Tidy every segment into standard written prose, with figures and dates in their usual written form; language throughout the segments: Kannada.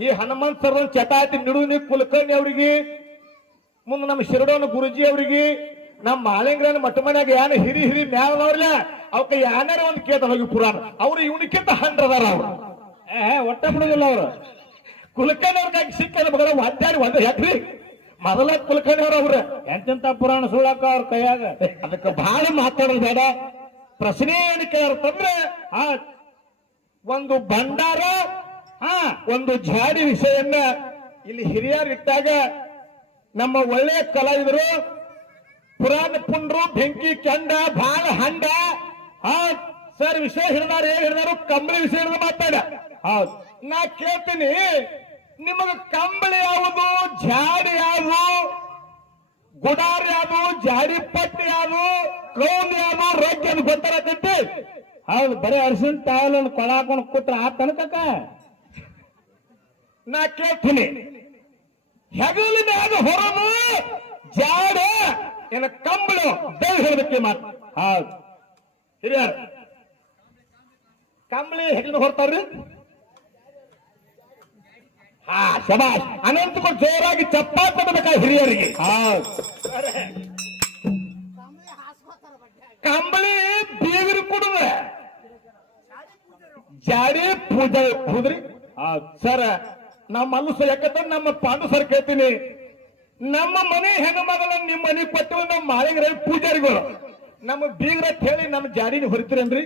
ಈ ಹನುಮಂತ ಸರ್ ಚಟಾತಿ ನಿಡುನಿ ಕುಲಕರ್ಣಿ ಅವ್ರಿಗೆ ಮುಂದೆ ನಮ್ಮ ಶಿರಡೋನ ಗುರುಜಿ ಅವ್ರಿಗೆ ನಮ್ಮ ಮಾಳಿಂಗ್ರನ ಮಠ ಮನ್ಯಾಗ ಯಾನ ಹಿರಿ ಹಿರಿ ಮ್ಯಾಲವ್ರಲ್ಲ ಅವಕ್ಕೆ ಯಾನಾರ ಒಂದು ಕೇಳ್ತಾರ ಹೋಗಿ ಪುರಾಣ ಅವ್ರು ಇವನಿಕ್ಕಿಂತ ಹಂಡ್ರದಾರ ಅವ್ರು ಒಟ್ಟ ಬಿಡುದಿಲ್ಲ ಅವ್ರು ಕುಲಕರ್ಣಿ ಅವ್ರಿಗೆ ಸಿಕ್ಕ ಮಗಳ ಒದ್ದಾಡಿ ಒಂದ ಯಾಕ್ರಿ ಮೊದಲ ಕುಲಕರ್ಣಿ ಅವ್ರ ಎಂತೆಂತ ಪುರಾಣ ಸುಳ್ಳಾಕ ಅವ್ರ ಕೈಯಾಗ ಅದಕ್ಕೆ ಬಹಳ ಮಾತಾಡೋದು ಬೇಡ. ಪ್ರಶ್ನೆ ಏನು ಕೇಳ್ತಂದ್ರೆ ಒಂದು ಭಂಡಾರ ಒಂದು ಜಾಡಿ ವಿಷಯನ್ನ ಇಲ್ಲಿ ಹಿರಿಯರು ಇಟ್ಟಾಗ ನಮ್ಮ ಒಳ್ಳೆಯ ಕಲಾವಿದರು ಪುರಾಣ ಪುಂಡ್ರು ಬೆಂಕಿ ಕೆಂಡ ಬಾಳ ಹಂಡ ಸರ್ ವಿಷಯ ಹಿಡಿದಾರ ಏನ್ ಹಿಡಿದಾರು ಕಂಬಳಿ ವಿಷಯ ಹಿಡಿದು ಮಾತಾಡ ನಾ ಕೇಳ್ತೀನಿ ನಿಮಗ ಕಂಬಳಿ ಯಾವುದು ಜಾಡಿ ಯಾವುದು ಗುಡಾರ ಯಾವುದು ಜಾಡಿ ಪಟ್ಟಿ ಯಾವುದು ಕೌನ್ ಯಾವುದು ರೋಗ್ಯ ಅದು ಗೊತ್ತಾರತೈತಿ. ಹೌದು ಬರೀ ಅರ್ಶಿನ ಟಾವಲ್ ಒಂದು ಕೊಳ ಹಾಕೊಂಡು ಕೂತ್ರ ಆ ತನಕ ನಾ ಕೇಳ್ತೀನಿ ಹೆಗಲಿನಾಗ ಹೊರನು ಜಾಡ ಏನ ಕಂಬಳು ದೈ ಹೇಳದಕ್ಕೆ ಮಾತು. ಹೌದು ಹಿರಿಯರ ಕಂಬಳಿ ಹೆಗಲಿನ ಹೊರತಾವ್ರಿ. ಶಬಾಷ್ ಅನಂತಕೊಂಡು ಜೋರಾಗಿ ಚಪ್ಪಾಳೆ ಕೊಡಬೇಕ ಹಿರಿಯರಿಗೆ. ಕಂಬಳಿ ಬೀಗರು ಕೊಡುದ ಜಾಡಿ ಪೂಜೆ ಹೋದ್ರಿ ಸರ್. ನಮ್ಮ ಮನಸ್ಸು ಯಾಕಂದ್ರೆ ನಮ್ಮ ಪಾಂಡು ಸರ್ ಕೇಳ್ತೀನಿ ನಮ್ಮ ಮನೆ ಹೆಣ್ಣು ಮಗಳ ನಿಮ್ಮ ಮನೆ ಕೊಟ್ಟು ನಮ್ಮ ಮಾಳಿಂಗ್ರ ಪೂಜಾರಿಗಳು ನಮ್ಮ ಬೀಗ್ರ ಹೇಳಿ ನಮ್ಮ ಜಾಡಿನ ಹೊರಿತೀರನ್ರಿ.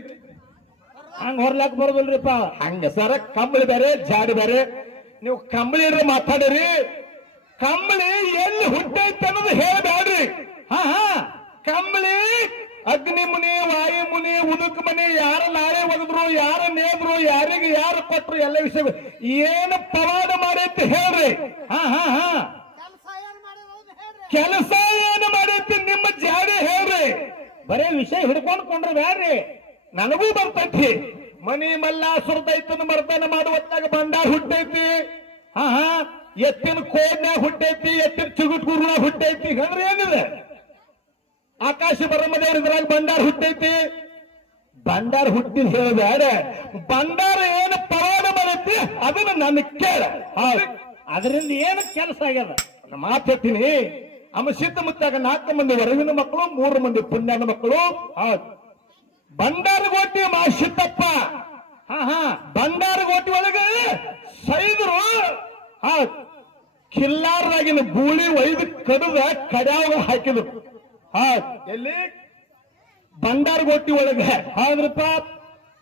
ಹಂಗ ಹೊರ್ಲಾಕ್ ಬರೋದಲ್ರಿಪ್ಪ. ಹಂಗ ಸರ್ ಕಂಬಳಿ ಬೇರೆ ಜಾಡಿ ಬೇರೆ. ನೀವು ಕಂಬಳಿ ಮಾತಾಡ್ರಿ ಕಂಬಳಿ ಎಲ್ಲಿ ಹುಟ್ಟೈತೆ ಅನ್ನೋದು ಹೇಳಬೇಡ್ರಿ. ಕಂಬಳಿ ಅಗ್ನಿ ಮುನಿ ವಾಯು ಮುನಿ ಉದುಕ್ ಮನಿ ಯಾರ ನಾಳೆ ಒಗದ್ರು ಯಾರ ನೇದ್ರು ಯಾರಿಗೆ ಯಾರು ಕೊಟ್ರು ಎಲ್ಲ ವಿಷಯ ಏನು ಪವಾಡ ಮಾಡೈತಿ ಹೇಳ್ರಿ. ಕೆಲಸ ಏನು ಮಾಡೈತಿ ನಿಮ್ಮ ಜಾಡಿ ಹೇಳ್ರಿ. ಬರೇ ವಿಷಯ ಹಿಡ್ಕೊಂಡ್ಕೊಂಡ್ರೆ ಬ್ಯಾಡ್ರಿ. ನನಗೂ ಬರ್ತೈತಿ ಮನಿ ಮಲ್ಲಾಸುರ ದೈತನ ಮರ್ದನ ಮಾಡುವತ್ತಾಗ ಭಂಡಾರ ಹುಟ್ಟೈತಿ. ಎತ್ತಿನ ಕೋಡ್ನ್ಯಾಗ ಹುಟ್ಟೈತಿ ಎತ್ತಿನ ಚುಗುಟ್ ಗುರುನಾಗ ಹುಟ್ಟೈತಿ. ಅಂದ್ರೆ ಏನಿದೆ ಆಕಾಶ ಬರಮದೇವ್ರ ಇದ್ರಾಗ ಭಂಡಾರ ಹುಟ್ಟೈತಿ. ಭಂಡಾರ ಹುಟ್ಟಿದ್ ಹೇಳಬೇಡ ಭಂಡಾರ ಏನು ಪವಾಡ ಮಾಡೈತಿ ಅದನ್ನ ನನ್ನ ಕೇಳ. ಅದರಿಂದ ಏನು ಕೆಲಸ ಆಗ್ಯದ ಮಾತಾಡ್ತೀನಿ. ಅಮ್ಮ ಸಿದ್ಧ ಮುತ್ತಾಗ 4 ಮಂದಿ ಹೊರಗಿನ ಮಕ್ಕಳು 3 ಮಂದಿ ಪುಣ್ಯನ ಮಕ್ಕಳು. ಭಂಡಾರಗೋಟಿ ಮಾಸಿದ್ದಪ್ಪ ಭಂಡಾರಗೋಟಿ ಒಳಗೆ ಸೈದರು ಕಿಲ್ಲಾರದಾಗಿನ ಗೂಳಿ ಒಯ್ದು ಕಡುವ ಕಡ್ಯಾವ ಹಾಕಿದ್ರು. ಎಲ್ಲಿ ಭಂಡಾರಗೋಟಿ ಒಳಗೆ ಹೌದ್ರಪ್ಪ.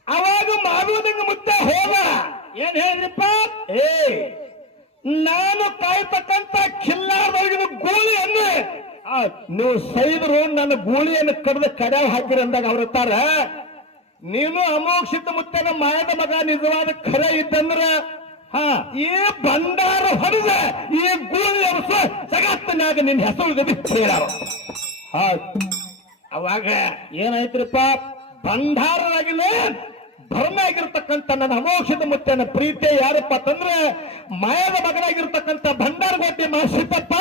ಅವಾಗ ಮಾಧವಲಿಂಗ ಮುತ್ತ ಹೋದ ಏನ್ ಹೇಳಿದ್ರಪ್ಪ ನಾನು ಕಾಯ್ತಕ್ಕಂತ ಕಿಲ್ಲಾರದಾಗಿನ ಗೂಳಿಯನ್ನು ನೀವು ಸೈದ್ರು ನನ್ನ ಗೂಳಿಯನ್ನು ಕಡ್ದ ಕಡ್ಯಾವ ಹಾಕಿರ ಅಂದಾಗ ಅವ್ರತ್ತಾರ ನೀನು ಅಮೋಕ್ಷಿತ ಮುತ್ತನ ಮಾಯದ ಮಗ ನಿಜವಾದ ಖರೆ ಇದ್ದಂದ್ರ ಈ ಭಂಡಾರ ಹೊಡೆದ ಈ ಗೂಳಿ ಅವಸ ಜಗತ್ತಿನಾಗ ನಿನ್ನ ಹೆಸರು ಹೇಳಾರ. ಅವಾಗ ಏನಾಯ್ತ್ರಪ್ಪ ಭಂಡಾರದಾಗಿಲ್ಲ ಭರಮ ಆಗಿರ್ತಕ್ಕಂಥ ನನ್ನ ಅಮೋಕ್ಷಿತ ಮುತ್ತನ ಪ್ರೀತಿ ಯಾರಪ್ಪ ಅಂತಂದ್ರೆ ಮಾಯದ ಮಗನಾಗಿರ್ತಕ್ಕಂಥ ಭಂಡಾರಗೋಟಿ ಮಾಸಿದ್ದಪ್ಪ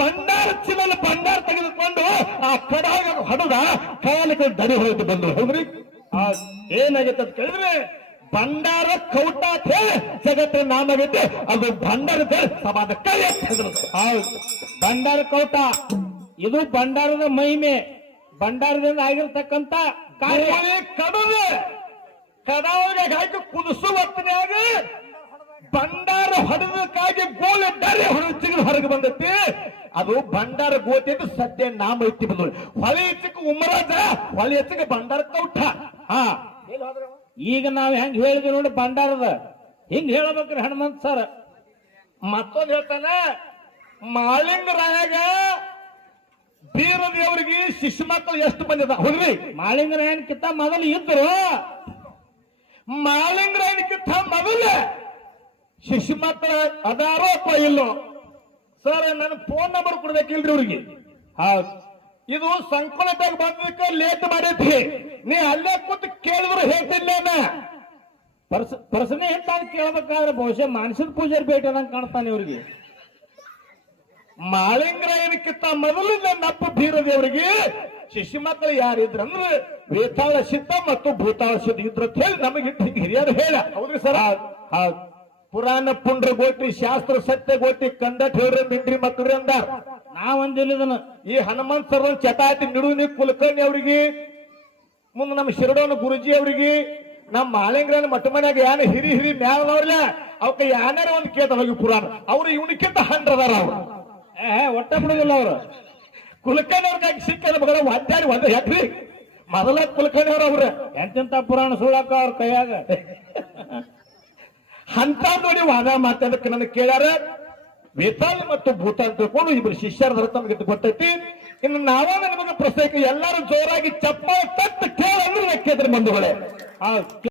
ಭಂಡಾರ ಚಿನ್ನ ಭಂಡಾರ ತೆಗೆದುಕೊಂಡು ಆ ಕಡಾಗ ಹೊಡೆದ ಕಾಲಿಗೆ ದಡಿ ಹೊಡೆದು ಬಂದು ಹೋಗ್ರಿ. ಏನಾಗೈತೆ ಅಂತ ಕೇಳಿದ್ರೆ ಭಂಡಾರ ಕೌಟ ಅಂತ ಹೇಳಿ ಜಗತ್ತಿನ ನಾಮಾಗೈತೆ ಅದು ಭಂಡಾರ ಸಮಾಜ ಕೈ ಹೌದು ಭಂಡಾರ ಕೌಟ ಇದು ಭಂಡಾರದ ಮಹಿಮೆ. ಭಂಡಾರದಿಂದ ಆಗಿರ್ತಕ್ಕಂಥ ಕಾರ್ಯ ಕಡುವೆ ಕಡಾವಿಗೆ ಹಾಕಿ ಕುದಿಸು ಹೊತ್ತಿನಾಗ ಭಂಡಾರ ಹೊಡೆದಕ್ಕಾಗಿ ಗೋಲಿ ಡರೆ ಹೊರಚಿಗೆ ಹೊರಗೆ ಬಂದೈತಿ. ಅದು ಭಂಡಾರ ಗೋತಿ ಅಂತ ಸದ್ಯ ನಾಮ ಐತಿ ಬಂದ ಹೊಳೆ ಹೆಚ್ಚಕ್ಕೆ ಉಮ್ಮರಾಜ ಹೊಳೆ ಹೆಚ್ಚಿಗೆ ಭಂಡಾರ ಕೌಟ. ಈಗ ನಾವ್ ಹೆಂಗ್ ಹೇಳಿದ್ವಿ ನೋಡಿ ಭಂಡಾರದ ಹಿಂಗ್ ಹೇಳಬೇಕ್ರಿ ಹನುಮಂತ ಸರ್. ಮತ್ತೊಂದು ಹೇಳ್ತಾನ ಮಾಳಿಂಗರಾಯಾಗ ಬೀರ ದೇವರಿಗೆ ಶಿಶು ಮಕ್ಕಳು ಎಷ್ಟು ಬಂದಿದ ಹೋಗ್ರಿ. ಮಾಳಿಂಗರಾಯನಕ್ಕಿಂತ ಮೊದಲು ಇದ್ರು ಮಾಳಿಂಗರಾಯನಕ್ಕಿಂತ ಮೊದಲು ಶಿಶು ಮಕ್ಕಳ ಅದಾರೋ ಅಥವಾ ಇಲ್ಲೋ ಸರ್ ನನ್ನ ಫೋನ್ ನಂಬರ್ ಕೊಡ್ಬೇಕಿಲ್ರಿ ಅವ್ರಿಗೆ. ಇದು ಸಂಕುಲದಾಗ ಬಂದಕ್ಕೆ ಲೇಟ್ ಮಾಡೈತಿ. ನೀ ಅಲ್ಲೇ ಕೂತು ಕೇಳಿದ್ರು ಹೇಳ್ತಿಲ್ಲ ಪ್ರಶ್ನೆ ಅಂತ ಕೇಳ್ಬೇಕಾದ್ರೆ ಬಹುಶಃ ಮಾನಸಿಕ ಪೂಜಾರಿ ಭೇಟಿ ಅದಂಗೆ ಕಾಣ್ತಾನೆ ಇವ್ರಿಗೆ. ಮಾಳಿಂಗರಾಯನಕ್ಕಿಂತ ಮೊದಲು ನನ್ನಪ್ಪ ಬೀರದೇವರಿಗೆ ಶಿಶು ಮಕ್ಕಳು ಯಾರಿದ್ರಂದ್ರೆ ವೇತಾಳ ಸಿದ್ಧ ಮತ್ತು ಭೂತಾಳ ಸಿದ್ಧ ಇದ್ರ ಅಂತ ಹೇಳಿ ನಮಗೆ ಹಿರಿಯರು ಹೇಳ. ಹೌದ್ರಿ ಸರ್. ಪುರಾಣ ಪುಂಡ್ರ ಗೋಟಿ ಶಾಸ್ತ್ರ ಸತ್ಯ ಗೋಟಿ ಕಂದಟ್ ಹೇಳ್ರಿ ಮಿಂಡ್ರಿ ಮಕ್ಕಳ್ರಿ ಅಂದಾರ. ನಾವಂದಿಲ್ಲದನ ಈ ಹನುಮಂತ ಸರ್ ಚಟಾತಿ ನಿಡುನಿ ಕುಲಕರ್ಣಿ ಅವ್ರಿಗೆ ಮುಂದೆ ನಮ್ಮ ಶಿರಡೋನ ಗುರುಜಿ ಅವ್ರಿಗೆ ನಮ್ಮ ಮಾಳಿಂಗ್ರನ ಮಠ ಮನ್ಯಾಗ ಯಾನ ಹಿರಿ ಹಿರಿ ಮ್ಯಾಲವ್ರಲ್ಲ ಅವಕ್ಕ ಯಾನಾರ ಒಂದ್ ಕೇಳ್ತಾರ ಹೋಗಿ ಪುರಾಣ ಅವ್ರು ಇವನಿಕ್ಕಿಂತ ಹಂಡ್ರದಾರ ಅವ್ರು. ಒಟ್ಟ ಬಿಡುದಿಲ್ಲ ಅವ್ರು. ಕುಲಕರ್ಣಿ ಅವ್ರಿಗೆ ಸಿಕ್ಕ ಮಗಳ ವಾದ್ಯಾರಿ ಒಂದ ಯಾಕ್ರಿ ಮೊದಲ ಕುಲಕರ್ಣಿ ಅವ್ರ ಎಂತೆಂತ ಪುರಾಣ ಸುಳ್ಳಾಕ ಅವ್ರ ಕೈಯಾಗ ಅಂತ ನೋಡಿ ವಾದ ಮಾತಾಡಕ್ಕೆ ನನಗೆ ಕೇಳ್ಯಾರ. ವೇತಾಳಿ ಮತ್ತು ಭೂತ ಅಂತ ತಿಳ್ಕೊಂಡು ಇಬ್ರು ಶಿಷ್ಯರ ತಮಗೆ ಗೊತ್ತೈತಿ. ಇನ್ನು ನಾವಾಗ ನಿಮಗೆ ಪ್ರಶ್ನೆ ಎಲ್ಲರೂ ಜೋರಾಗಿ ಚಪ್ಪಾಳೆ ತಟ್ಟು ಕೇಳಂದ್ರೆ ಲೆಕ್ಕಿದ್ರೆ ಬಂಧುಗಳೇ.